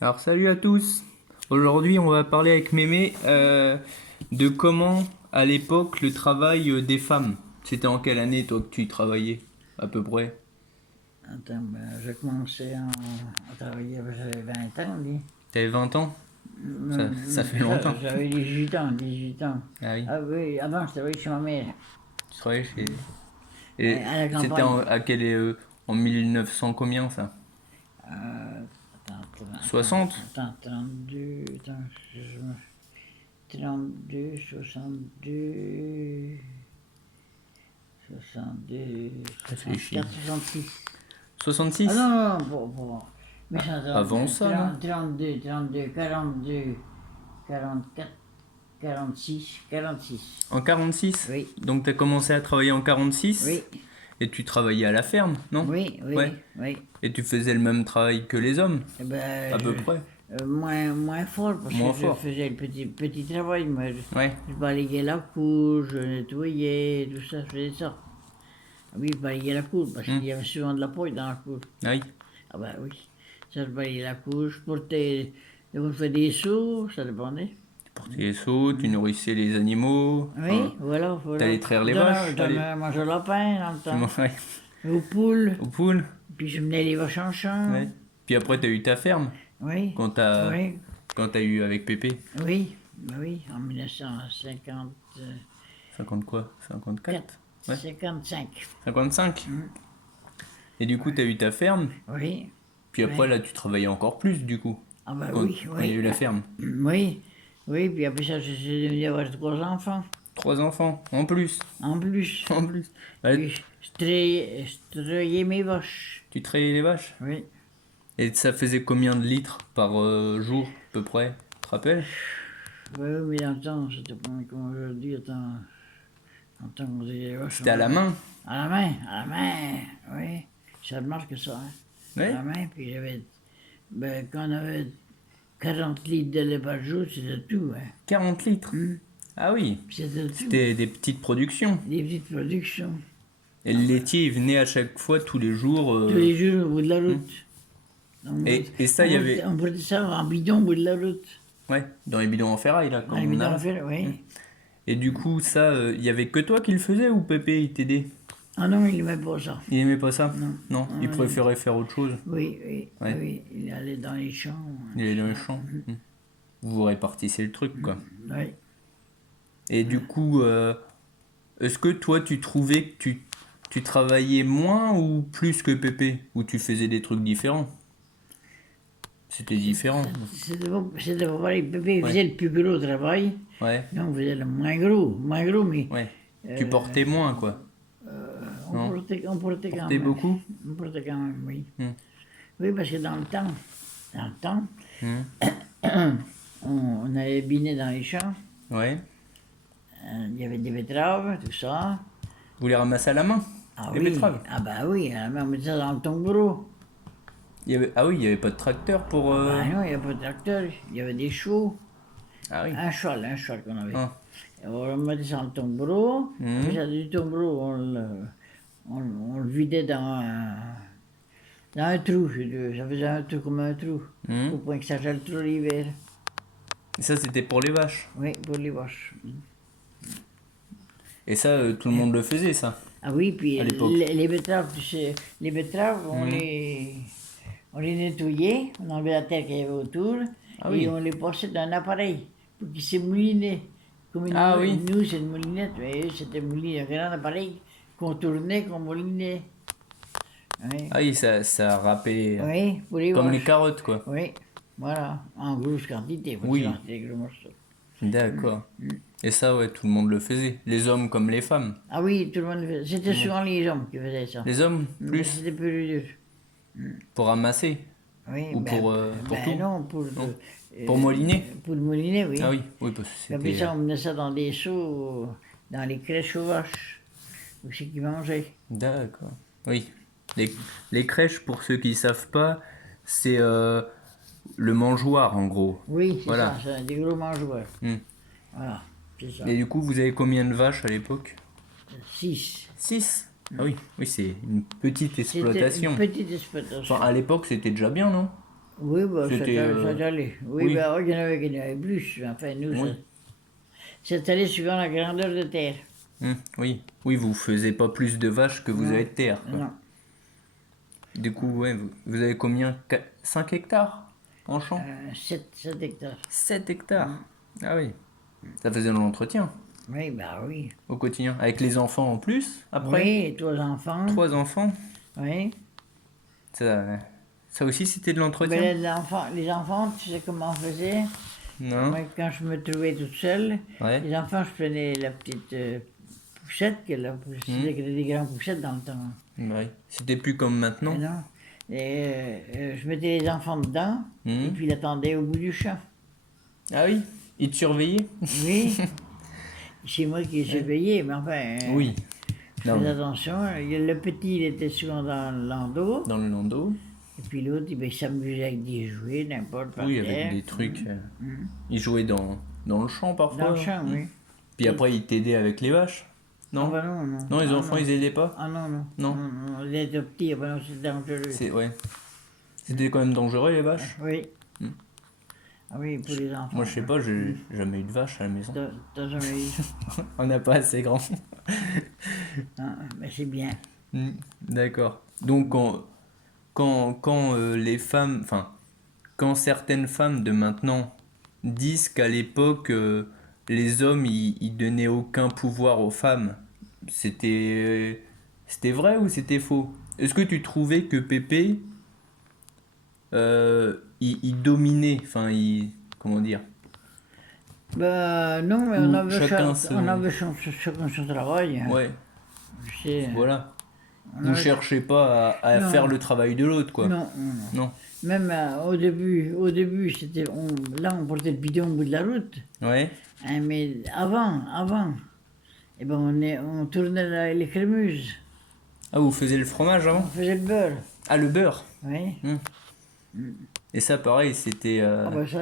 Alors salut à tous. Aujourd'hui on va parler avec Mémé de comment à l'époque le travail des femmes. C'était en quelle année toi que tu travaillais à peu près? Attends, ben, j'ai commencé à travailler, j'avais 20 ans, dis. T'avais 20 ans? Ça fait longtemps. J'avais 18 ans, 18 ans. Ah oui, Ah oui, avant je travaillais chez ma mère, tu travaillais chez... Et à la c'était campagne. à quel... en 1900 combien ça? Attends, 60? 32, attends, 32, 62, 62, Réfléchis. 64, 66. Ah 66? non, non, mais ça, Avant ça, non? 32, 32, 42, 44, 46, 46. En 46? Oui, Donc t'as commencé à travailler en 46? oui, Et tu travaillais à la ferme, non? oui, Ouais. oui, oui. Et tu faisais le même travail que les hommes, Eh ben, à peu près. moins fort, parce Moins que je fort. faisais le petit travail. Moi, Ouais. je balayais la cour, je nettoyais, tout ça, je faisais ça. Ah oui, je balayais la cour, parce qu'il y avait souvent de la paille dans la cour. Ah oui. Ah ben oui, ça, je balayais la cour, je portais, on fait des seaux, ça dépendait. Tu portais les seaux, tu nourrissais les animaux. Oui, Enfin, voilà. t'allais traire les Je vaches. donnais Allez. à manger au lapin dans le Tu temps, ouais. aux poules, Aux poules. puis je menais les vaches en champ. Ouais. Puis après, t'as eu ta ferme Oui, quand t'as oui, quand t'as eu avec Pépé. oui, ben oui, en 1954, 50 quoi? 54? Ouais. 55. 55. Et du coup, t'as eu ta ferme. Oui, Puis après, oui. là, tu travaillais encore plus, du coup. Ah ben Quand oui, il y a oui. eu la ferme. Oui, oui, puis après ça, j'ai devenu avoir 3 enfants, 3 enfants, en plus. en plus. En plus. Ouais, Puis je trayais mes vaches. tu trayais les vaches. Oui. Et ça faisait combien de litres par jour, à peu près? Tu te rappelles? Oui, mais dans le temps, c'était pas comme aujourd'hui, attends. En temps qu'on faisait les vaches. C'était à la main. À la main, oui. Ça marche que ça, hein. À Ouais. la main, puis j'avais. Ben, quand on avait 40 litres de lait par jour, c'était tout, hein. 40 litres. Ah oui. Puis c'était tout. C'était des petites productions. Des petites productions. Et le laitier, il venait à chaque fois, tous les jours. Tous les jours au bout de la route. Donc, Et ça, il y avait. on portait ça en bidon au bout de la route. Ouais, dans les bidons en ferraille, là, Dans comme les on bidons a en là. fer, oui. Et du coup, ça, il y avait que toi qui le faisais ou Pépé, il t'aidait? Ah non, il n'aimait pas ça. Il aimait pas ça? Non. Non, il préférait faire autre chose. Oui, oui, Ouais. oui. Il allait dans les champs. Il est dans les champs. Vous répartissez le truc, quoi. Oui. Et du coup, est-ce que toi, tu trouvais que tu travaillais moins ou plus que Pépé? Ou tu faisais des trucs différents? C'était différent. C'était pas pareil. Pépé Ouais. faisait le plus gros travail. Ouais, Nous, on faisait le moins gros, mais ouais. Tu portais moins, quoi. Non. on portait quand Portais même. beaucoup? On portait quand même, oui. Hmm. Oui, parce que dans le temps, Hmm. on allait biner dans les champs. Ouais. Il y avait des betteraves, tout ça. Vous les ramassez à la main? Ah Les oui, betteraves? ah bah oui, on mettait ça dans le tombereau. Ah oui, il n'y avait pas de tracteur pour... Ah non, il n'y avait pas de tracteur, il y avait des chevaux. Ah oui. Un cheval qu'on avait. Ah. Et on mettait ça dans le tombereau. Après ça, du tombereau, on le vidait dans un trou. Ça faisait un trou comme un trou. Pour pas que ça gèle trop l'hiver. Et ça, c'était pour les vaches. Oui, pour les vaches. Et ça, tout le monde le faisait, ça. Ah oui, puis À l'époque. les betteraves, tu sais, les betteraves, on les nettoyait, on enlevait la terre qu'il y avait autour, Ah et oui. on les passait dans un appareil pour qu'ils se moulinaient. Comme Ah oui. nous, c'est une moulinette, mais eux, c'était un grand appareil qu'on tournait, qu'on moulinait. Oui, Ah oui, ça râpait oui, pour les comme les vaches. carottes, quoi. Oui, voilà, en grosse quantité, parce Oui. que c'était des gros morceaux. D'accord. Et ça, ouais, tout le monde le faisait. Les hommes comme les femmes. Ah oui, tout le monde le faisait. C'était souvent les hommes qui faisaient ça. Les hommes, Mais plus c'était plus dur. pour ramasser. Oui, Ou pour tout? non, Pour mouliner? Pour le mouliner, oui. Ah oui, oui, parce que Et après c'était... ça, on menait ça dans des seaux, dans les crèches aux vaches, où c'est qu'ils mangeaient. D'accord. Oui. Les crèches, pour ceux qui ne savent pas, c'est le mangeoire, en gros. Oui, c'est Voilà. ça, c'est des gros mangeoires. Hmm. Voilà, c'est ça. Et du coup, vous avez combien de vaches à l'époque? 6. 6. Ah oui, oui, c'est une petite C'était exploitation. une petite exploitation. Enfin, à l'époque, c'était déjà bien, non? Oui, bah, C'était... ça allait. Oui, oui. bah, il y en avait qui en avaient plus. Enfin, nous, Oui. c'est allé suivant la grandeur de terre. Oui. Oui, vous faisiez pas plus de vaches que vous Non, avez de terre, quoi. non. Du coup, ouais, vous avez combien? 5 hectares en champ? 7 hectares. 7 hectares. Ah oui. Ça faisait de l'entretien Oui, bah oui. au quotidien. Avec les enfants en plus, après? Oui, et 3 enfants. 3 enfants. Oui. Ça, ça aussi, c'était de Ben, l'entretien? les enfants, tu sais comment on faisait? Non? Moi, quand je me trouvais toute seule, Ouais. les enfants, je prenais la petite poussette, c'était des grandes poussettes dans le temps. Ouais. C'était plus comme Et maintenant. non. Et je mettais les enfants dedans, et puis ils attendaient au bout du champ. Ah oui? Ils te surveillaient? Oui, c'est moi qui les surveillais, mais enfin, Oui. je Non, faisais attention. Le petit, il était souvent dans le landau, dans le landau. et puis l'autre, il s'amusait avec des jouets, n'importe, par Oui, avec terre. des trucs. Ils jouaient dans le champ Dans le parfois. champ, oui. Puis après, ils t'aidaient avec les vaches. Ah Non? bah non, non. Non, les Ah enfants, non. ils aidaient pas? Ah non, non. Non. Non, non. Il était petit, ah bah non, c'est dangereux. Ouais. C'était quand même dangereux, les vaches? Oui. Ah oui, pour les enfants. Moi, je sais Ouais. pas, j'ai jamais eu de vache à la maison. T'as jamais eu. On n'a pas assez grand. Ah, mais c'est bien. D'accord. Donc, quand les femmes, enfin, quand certaines femmes de maintenant disent qu'à l'époque, les hommes, ils donnaient aucun pouvoir aux femmes, c'était vrai ou c'était faux? Est-ce que tu trouvais que Pépé, il dominait, enfin, comment dire? Bah non, mais Ou chacun se... on avait chacun son travail. Ouais, Tu sais. voilà. On Vous avait- cherchez pas à Non, faire le travail de l'autre, quoi. non, non, non. Non. Même au début, là, on portait le bidon au bout de la route. Ouais. Hein, mais avant, eh ben, on tournait les crémuses. Ah, vous faisiez le fromage On avant? faisait le beurre. Ah, le beurre. Oui. Et ça, pareil, c'était... Ah bah ça,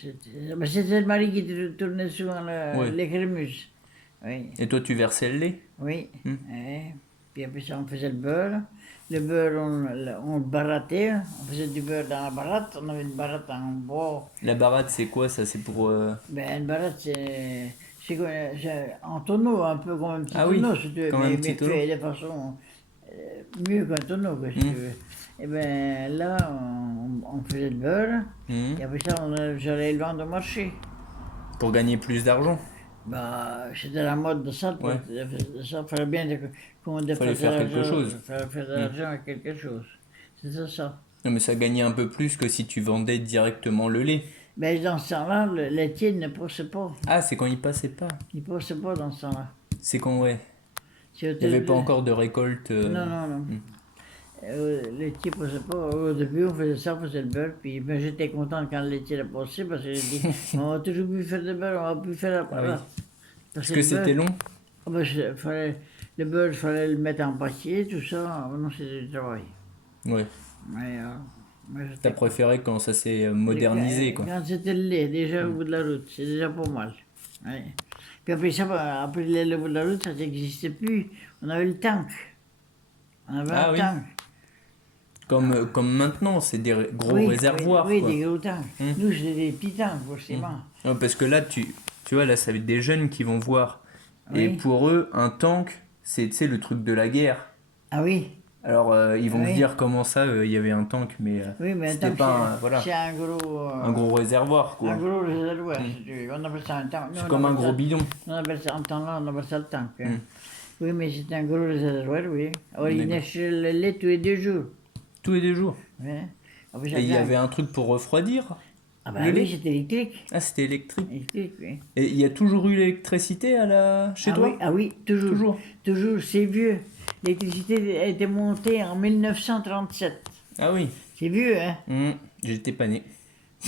c'était le mari qui tournait souvent Ouais. les crémuses. Oui, Et toi, tu versais le lait? oui. Ouais. Puis après ça, on faisait le beurre. Le beurre, on le barattait. On faisait du beurre dans la baratte. On avait une baratte en bois. La baratte, c'est quoi ça? C'est pour... Ben, une baratte, c'est en tonneau, un peu comme un petit Ah oui, tonneau, si tu veux, comme un mais petit tonneau. fait de façon mieux qu'un tonneau, quoi, si tu veux. Et ben là, on faisait le beurre. Mhm. Et après ça, j'allais le vendre au marché. Pour gagner plus d'argent. Bah, c'était la mode de ça. Ouais. Ça fallait bien qu'on Fallait faire quelque chose. Fallait faire de l'argent à quelque chose. C'était ça. Non, mais ça gagnait un peu plus que si tu vendais directement le lait. Mais dans ce temps-là, le laitier ne poussait pas. Ah, c'est quand il passait pas. Il ne poussait pas dans ce temps-là. C'est quand, ouais. Il C'était n'y avait pas encore de récolte. Non, non, non. Le laitier ne poussait pas. Au début, on faisait ça, on faisait le beurre. Puis ben, j'étais content quand le laitier a passé parce que j'ai dit on va toujours plus faire de beurre, on va plus faire la Ah oui. Parce Est-ce que c'était long? Ah ben, le beurre, il fallait le mettre en papier, tout ça. Ah, non, c'était du travail. Ouais. Mais, moi, T'as préféré quand ça s'est modernisé, quoi. Quand c'était le lait, déjà au bout de la route, c'est déjà pas mal. Ouais. Puis après ça, après le lait au bout de la route, ça n'existait plus. On avait le tank. On avait Ah un oui. tank. Comme maintenant, c'est des gros Oui, réservoirs, oui, quoi. des gros tanks. Nous, c'était des petits tanks, forcément. Non, parce que là, tu vois, là, ça va être des jeunes qui vont voir. Et Oui. pour eux, un tank, c'est, tu sais, le truc de la guerre. Ah oui, Alors, ils vont Oui. se dire comment ça, il y avait un tank, mais oui, mais un c'était tank, pas voilà, c'est un gros... un gros réservoir, quoi. Un gros réservoir, si tu veux. On appelle ça un tank. Nous, C'est on comme un appelle gros ça- bidon. On appelle ça, en temps-là, on appelle ça le tank. Hein. Oui, mais c'est un gros réservoir, oui. Alors, il D'accord. naissait le lait tous les 2 jours. Tous les 2 jours. Oui. Après, Et il y chacun- avait un truc pour refroidir. Ah bah le lait. oui, c'était électrique. Ah, c'était électrique. Électrique, oui. Et il y a toujours eu l'électricité chez Ah toi? oui, ah oui, toujours. Toujours. Toujours, c'est vieux. L'électricité a été montée en 1937. Ah oui. C'est vieux, hein? J'étais pas né.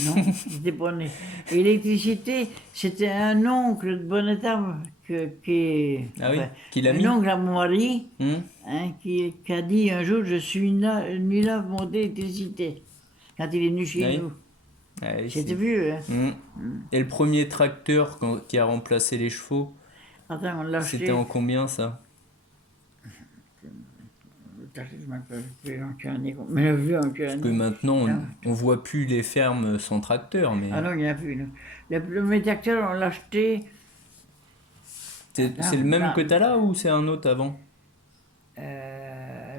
Non, j'étais pas né. Et l'électricité, c'était un oncle de bon état Ah oui, qui l'a mis? un oncle à mon mari, Hum. hein, qui a dit un jour, je suis venu là pour monter l'électricité. Quand il est venu chez Ah oui. nous. Ah oui, C'était c'est- vieux, hein? Et le premier tracteur qui a remplacé les chevaux, Attends, on l'a c'était acheté. en combien ça? Je ne m'appelle plus en Cuanie. Mais vu en Parce que Cuanie. maintenant, Non. on voit plus les fermes sans tracteur, mais Ah non, il n'y en a plus. Non. Le premier tracteur, on l'a acheté. c'est le même non. que t'as là ou c'est un autre avant?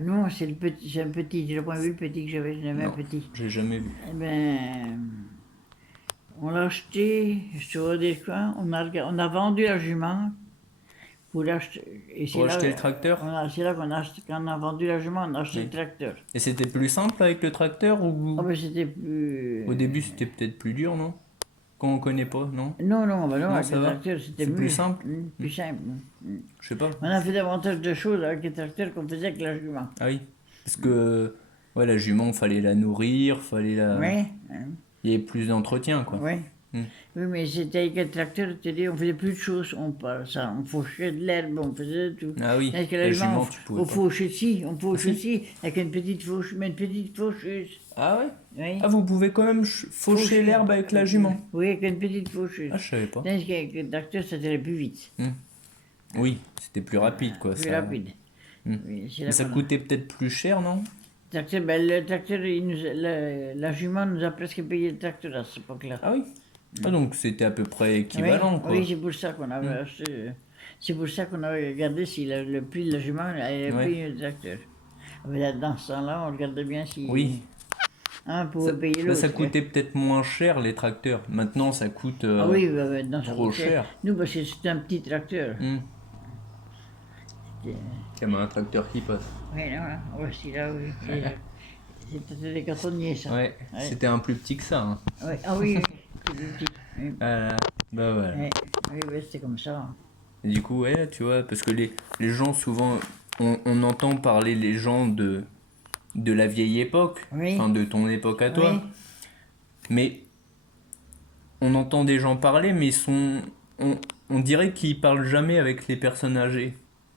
Non, c'est un petit. Tu n'as pas vu le petit que j'avais, j'en avais un Non, petit. j'ai jamais vu. Eh ben, on l'a acheté sur des coins. On a vendu la jument pour l'acheter. Et Pour acheter le tracteur? C'est là qu'on a vendu la jument, on a acheté Oui. le tracteur. Et c'était plus simple avec le tracteur ou Ah ben c'était plus. au début c'était peut-être plus dur, non? Quand on connaît pas, non? Non, bah non, Non, avec ça le va. tracteur, c'était C'est plus mieux. simple. Plus simple. Je sais pas. On a fait davantage de choses avec le tracteur qu'on faisait avec la jument. Ah oui. Parce que ouais, la jument, fallait la nourrir, fallait la. Oui, Il y avait plus d'entretien, quoi. oui. Hmm. Oui, mais c'était avec le tracteur, on faisait plus de choses. On fauchait de l'herbe, on faisait de tout. Ah oui, Avec la la jument, jument, tu pouvais on pas. fauche aussi, on fauche Ah, si. aussi, avec une petite fauche, mais une petite faucheuse. Ah ouais? Oui. Ah, vous pouvez quand même faucher l'herbe avec la jument? Oui, avec une petite faucheuse. Ah, je savais pas. Tandis qu'avec le tracteur, ça allait plus vite, Oui, c'était plus rapide, quoi. plus ça. rapide. Hmm. Oui, c'est Mais là ça qu'on a- coûtait peut-être plus cher, non? le tracteur, la jument nous a presque payé le tracteur à cette époque-là. Ah oui? Ah, donc c'était à peu près équivalent, Oui, quoi. oui, c'est pour ça qu'on avait acheté. C'est pour ça qu'on avait regardé si le prix de la jument avait Ouais. payé le tracteur. Mais là, dans ce temps-là, on regardait bien si Oui. un pouvait payer Bah, l'autre. ça coûtait peut-être moins cher, les tracteurs. Maintenant, ça coûte Ah oui, bah, maintenant ça trop coûtait. cher. Nous, parce que c'était un petit tracteur. C'était- Comme un tracteur qui passe. Oui, voilà, voici là, oui. C'était des cartonniers, ça. Ouais, Ouais. c'était un plus petit que ça. Hein. Oui, ah oui, oui, c'était petit. Oui, Bah voilà. oui, oui, c'était comme ça. Et du coup, ouais, tu vois, parce que les gens, souvent, on entend parler les gens de la vieille époque, Oui. enfin de ton époque à toi. Oui. Mais on entend des gens parler, mais on dirait qu'ils parlent jamais avec les personnes âgées.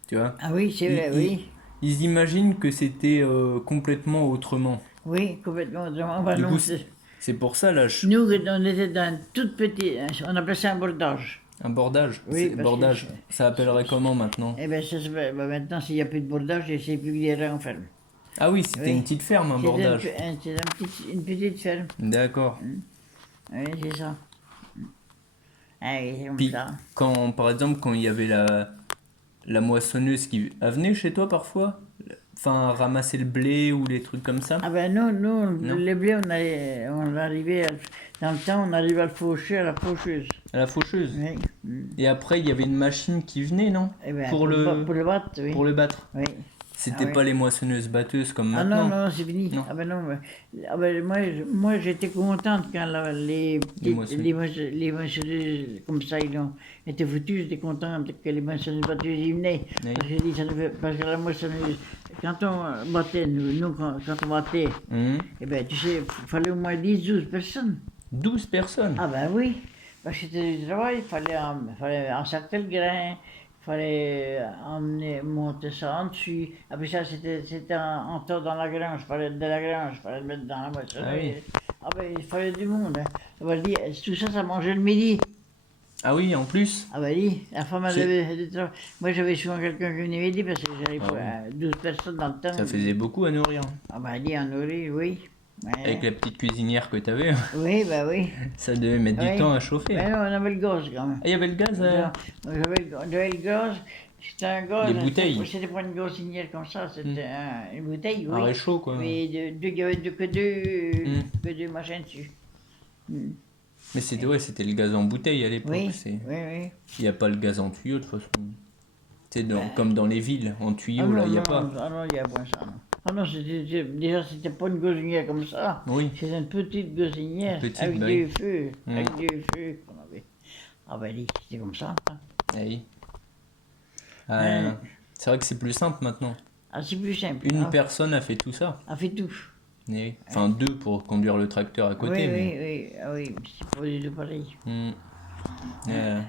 Tu vois? Ah oui, c'est vrai, oui. Ils imaginent que c'était complètement autrement. Oui, complètement autrement. Bah, Du non, coup, c'est pour ça, là, nous, on était dans un tout petit, on appelait ça un bordage. un bordage. Oui, parce que Bordage, ça appellerait comment maintenant? Eh bien, ça se fait, bah, maintenant, s'il n'y a plus de bordage, c'est plus que des reins en ferme. Ah oui, c'était Oui. une petite ferme, un C'est bordage. une petite ferme. D'accord. Oui, c'est ça. Ah oui, c'est comme Puis, ça. par exemple, quand il y avait la moissonneuse qui elle venait chez toi parfois? Enfin, ramasser le blé ou les trucs comme ça? Ah ben non, Non. le blé, on arrivait, dans le temps, on arrivait à le faucher à la faucheuse. À la faucheuse. Oui. Et après, il y avait une machine qui venait, non? Eh ben, Pour le battre, oui. pour le battre. Oui. C'était Ah oui. pas les moissonneuses batteuses comme Ah maintenant. non, c'est fini. Non. Ah ben non, moi j'étais contente quand les moissonneuses comme ça, ils ont été foutus, j'étais contente que les moissonneuses batteuses y venaient. Oui. Parce que, j'ai dit, parce que la moissonneuse, quand on battait, quand on battait, eh ben tu sais, il fallait au moins 10-12 personnes. 12 personnes. Ah ben oui, parce que c'était du travail, il fallait encercler le grain, il fallait monter ça en dessus. Après ça, c'était en tas dans la grange, il fallait de la grange, il fallait le mettre dans la voiture. Ah oui. Ah ben, il fallait du monde. Hein. Ah ben, tout ça, ça mangeait le midi. Ah oui, en plus. Ah ben oui, la femme elle avait du travail. Moi, j'avais souvent quelqu'un qui venait m'aider parce que j'avais Ah 12 personnes dans le temps. Ça faisait beaucoup à nourrir. Ah ben, dit en nourrir, oui. Ouais. Avec la petite cuisinière que t'avais, Oui, ben oui. ça devait mettre Oui. du temps à chauffer. Mais non, on avait le gaz quand même. Ah, il y avait le gaz J'avais le gaz, c'était un gaz. Les bouteilles. C'était pas une gazinière comme ça, c'était une bouteille, un oui. réchaud, quoi. Mais il y avait que deux machins dessus. Mais c'était le gaz en bouteille à l'époque. Oui, c'est- oui. Il n'y a pas le gaz en tuyau de toute façon. C'est comme dans les villes, en tuyau, là, il n'y a pas. Ah non, il n'y a pas ça, non. Ah non, déjà, c'était pas une gazinière comme ça. Oui. C'était une petite gazinière Petite, avec bah des oui. feux. Avec des feux qu'on avait. Ah ben, c'était comme ça. Hein. Ah oui. Ouais. C'est vrai que c'est plus simple maintenant. Ah, c'est plus simple. Une Ah, personne a fait tout ça. a fait tout. Eh oui. Enfin, deux pour conduire le tracteur à côté. Oui, mais... oui. Ah oui, c'est pas du tout pareil. Euh,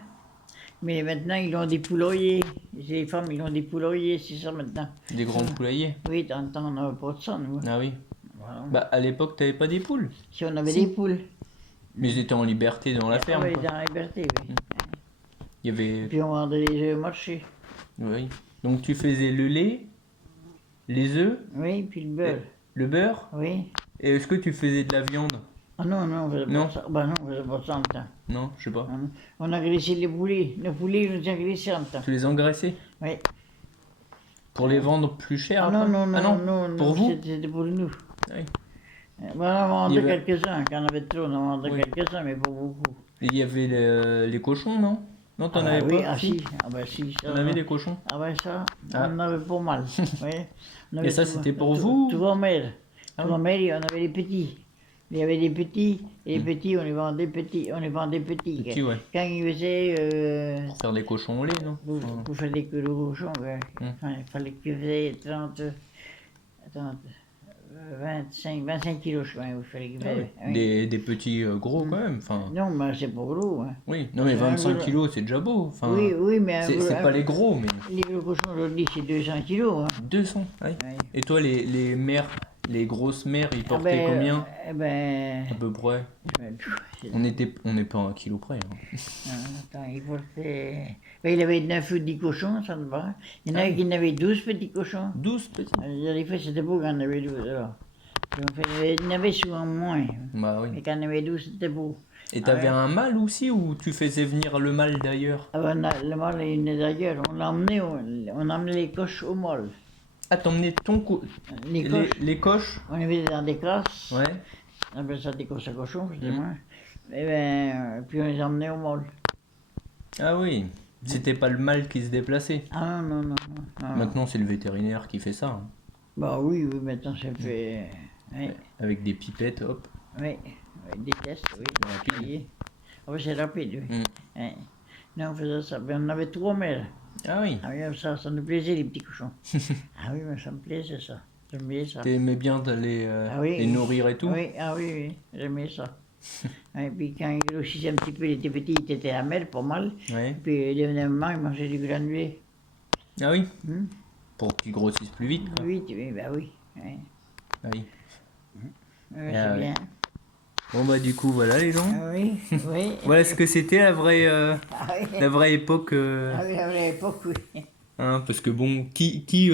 Mais maintenant, ils ont des poulaillers. Les femmes, ils ont des poulaillers, c'est ça maintenant. des grands poulaillers. Oui, dans le temps, on n'avait pas de ça, nous. Ah oui. Voilà. Bah, à l'époque, t'avais pas des poules. Si on avait Si. des poules. Mais ils étaient en liberté dans la ferme. Oui, quoi. dans la liberté, oui. Il y avait. Puis on vendait les œufs au marché. Oui. Donc tu faisais le lait, Les œufs, Oui, puis le beurre. le beurre. Oui. Et est-ce que tu faisais de la viande? Ah non, non, on faisait Non. pas ça. Bah non, on faisait pas ça en temps. Non, je sais pas. Ah non. On a graissé les poulets. Les poulets, on les a graissés en temps. Tu les engraissais Oui. pour les vendre plus cher Ah non, après? non, non, Ah non, non, pour non, vous? c'était pour nous. Oui. On en vendait Il y avait- quelques-uns. Quand on avait trop, on en vendait Oui. quelques-uns, mais pas beaucoup. Et il y avait les cochons, non? Non, t'en Ah bah avais oui, pas? ah si. Ah bah si. Ça, T'en avais des cochons? Ah ouais, ça, Ah. on en avait pas mal. Oui. On avait ça, tout- c'était pour tout- vous? Tout grand-mère. Ah Tout grand-mère, on avait les petits. Il y avait des petits, et les petits, on les vendait petits. On les vendait petits. Petits, ouais. Quand ils faisaient... Pour faire des cochons au lait, non? Pour faire des queues de cochon, ouais. Enfin, il fallait qu'ils faisaient 25 kilos, je crois, il fallait qu'ils Ah oui. faisaient. Oui. Des petits gros quand même. Enfin, Non, mais c'est pas gros. Hein. oui. Non, mais C'est un 25 gros- kilos, c'est déjà beau. Enfin, Oui, oui, mais un c'est gros- c'est un- pas les gros, mais les gros cochons aujourd'hui, c'est 200 kilos. Hein. 200. Oui. Oui. Et toi, les mères, les grosses mères, ils Ah portaient ben, combien? eh ben, À peu près. On n'est pas à 1 kilo près. Hein. Attends, il portait... Ben, il avait 9 ou 10 cochons, ça ne va. Il y en avait qui en avaient 12 petits cochons. 12 petits. Des fois, c'était beau quand on avait 12. Alors. Donc, il y en avait souvent moins. Bah oui. Mais quand on avait 12, c'était beau. Et t'avais ouais. un mâle aussi ou tu faisais venir le mâle d'ailleurs? Ah ben, le mâle, il venait d'ailleurs. On emmenait les coches au mâle. Ah, t'emmenais Les coches, les coches? on les mettait dans des classes. Ouais. On appelait ça des coches à cochons, justement. Et ben, puis on les emmenait au mâle. Ah oui. C'était pas le mâle qui se déplaçait. Ah non, non, non. non. Maintenant, c'est le vétérinaire qui fait ça. Hein. Bah oui, oui, maintenant c'est fait. Oui, Avec des pipettes, hop. oui, avec des tests, oui. Rapide. Ah oui, c'est rapide, oui. Mm. Oui. Non, on faisait ça. Ben, on avait 3 mères. Ah oui. Ah oui, ça nous plaisait, les petits cochons. Ah oui, mais ça me plaisait, ça. J'aimais ça. T'aimais bien d'aller Ah oui. les nourrir et tout? Oui, ah oui, oui, j'aimais ça. Et puis quand il grossissait un petit peu, il était petit, il était à la mer, pas mal. Ouais. Puis il devenait maman, il mangeait du granulé. Ah oui. Hmm? Pour qu'ils grossissent plus vite. Quoi. Oui, oui, bah oui. Oui, Ah oui. oui, c'est Ah ouais. bien. Bon bah du coup voilà les gens. Ah oui, oui. Voilà ce que c'était la vraie Ah oui, époque. ah oui, à l'époque, oui. Hein, parce que bon, qui